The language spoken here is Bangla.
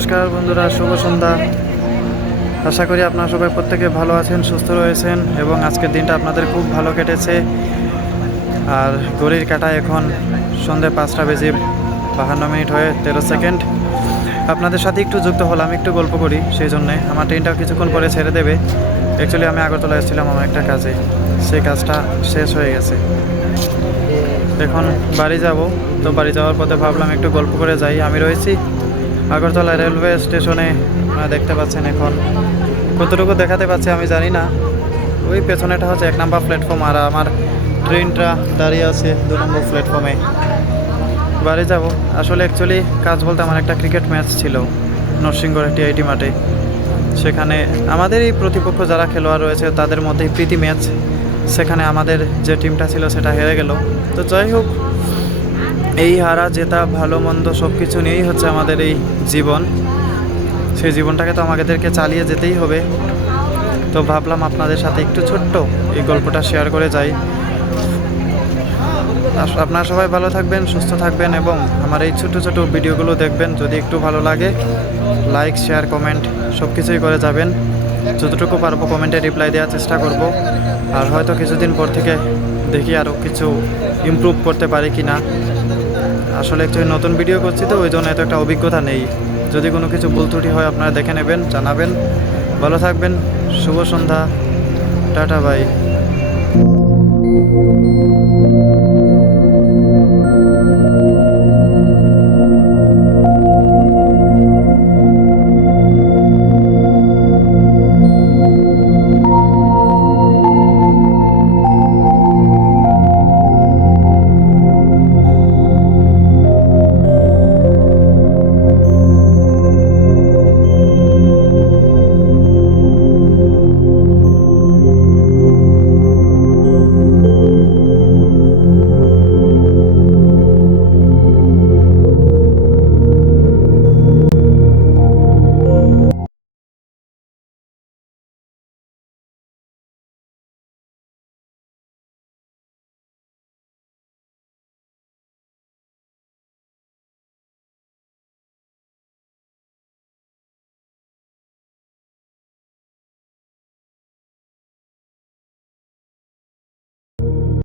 নমস্কার বন্ধুরা, শুভ সন্ধ্যা। আশা করি আপনারা সবাই প্রত্যেকে ভালো আছেন, সুস্থ রয়েছেন এবং আজকের দিনটা আপনাদের খুব ভালো কেটেছে। আর ঘড়ির কাটা এখন সন্ধে পাঁচটা বেজে বাহান্ন মিনিট হয়ে তেরো সেকেন্ড। আপনাদের সাথে একটু যুক্ত হলাম, একটু গল্প করি, সেই জন্যে। আমার ট্রেনটাও কিছুক্ষণ পরে ছেড়ে দেবে। অ্যাকচুয়ালি আমি আগরতলা এসেছিলাম আমার একটা কাজে। সেই কাজটা শেষ হয়ে গেছে। এখন বাড়ি যাব। তো বাড়ি যাওয়ার পথে ভাবলাম একটু গল্প করে যাই। আমি রয়েছি আগরতলা রেলওয়ে স্টেশনে আপনারা দেখতে পাচ্ছেন এখন। কতটুকু দেখাতে পাচ্ছি আমি জানি না। ওই পেছনেটা হচ্ছে এক নাম্বার প্ল্যাটফর্ম আর আমার ট্রেনটা দাঁড়িয়ে আছে দু নম্বর প্ল্যাটফর্মে বাড়ি যাব। আসলে অ্যাকচুয়ালি কাজ বলতে আমার একটা ক্রিকেট ম্যাচ ছিল নরসিংগড় টিআইটি মাঠে। সেখানে আমাদের এই প্রতিপক্ষ যারা খেলোয়াড় রয়েছে তাদের মধ্যেই প্রীতি ম্যাচ সেখানে আমাদের যে টিমটা ছিল সেটা হেরে গেল। তো যাই হোক এই হারা, জেতা, ভালো, মন্দ সব কিছু নিয়েই হচ্ছে আমাদের এই জীবন। সেই জীবনটাকে তো আমাদেরকে চালিয়ে যেতেই হবে। তো ভাবলাম আপনাদের সাথে একটু ছোট্ট এই গল্পটা শেয়ার করে যাই। আপনারা সবাই ভালো থাকবেন, সুস্থ থাকবেন এবং আমার এই ছোট ছোট ভিডিওগুলো দেখবেন। যদি একটু ভালো লাগে লাইক শেয়ার কমেন্ট সব কিছুই করে যাবেন। যতটুকু পারব কমেন্টে রিপ্লাই দেওয়ার চেষ্টা করব। আর হয়তো কিছুদিন পর থেকে দেখি আরও কিছু ইমপ্রুভ করতে পারি কি না আসলে একটু নতুন ভিডিও করছি তো, ওই জন্য এত একটা অভিজ্ঞতা নেই। যদি কোনো কিছু ভুল ত্রুটি হয়, আপনারা দেখে নেবেন, জানাবেন। ভালো থাকবেন, শুভ সন্ধ্যা, টাটা বাই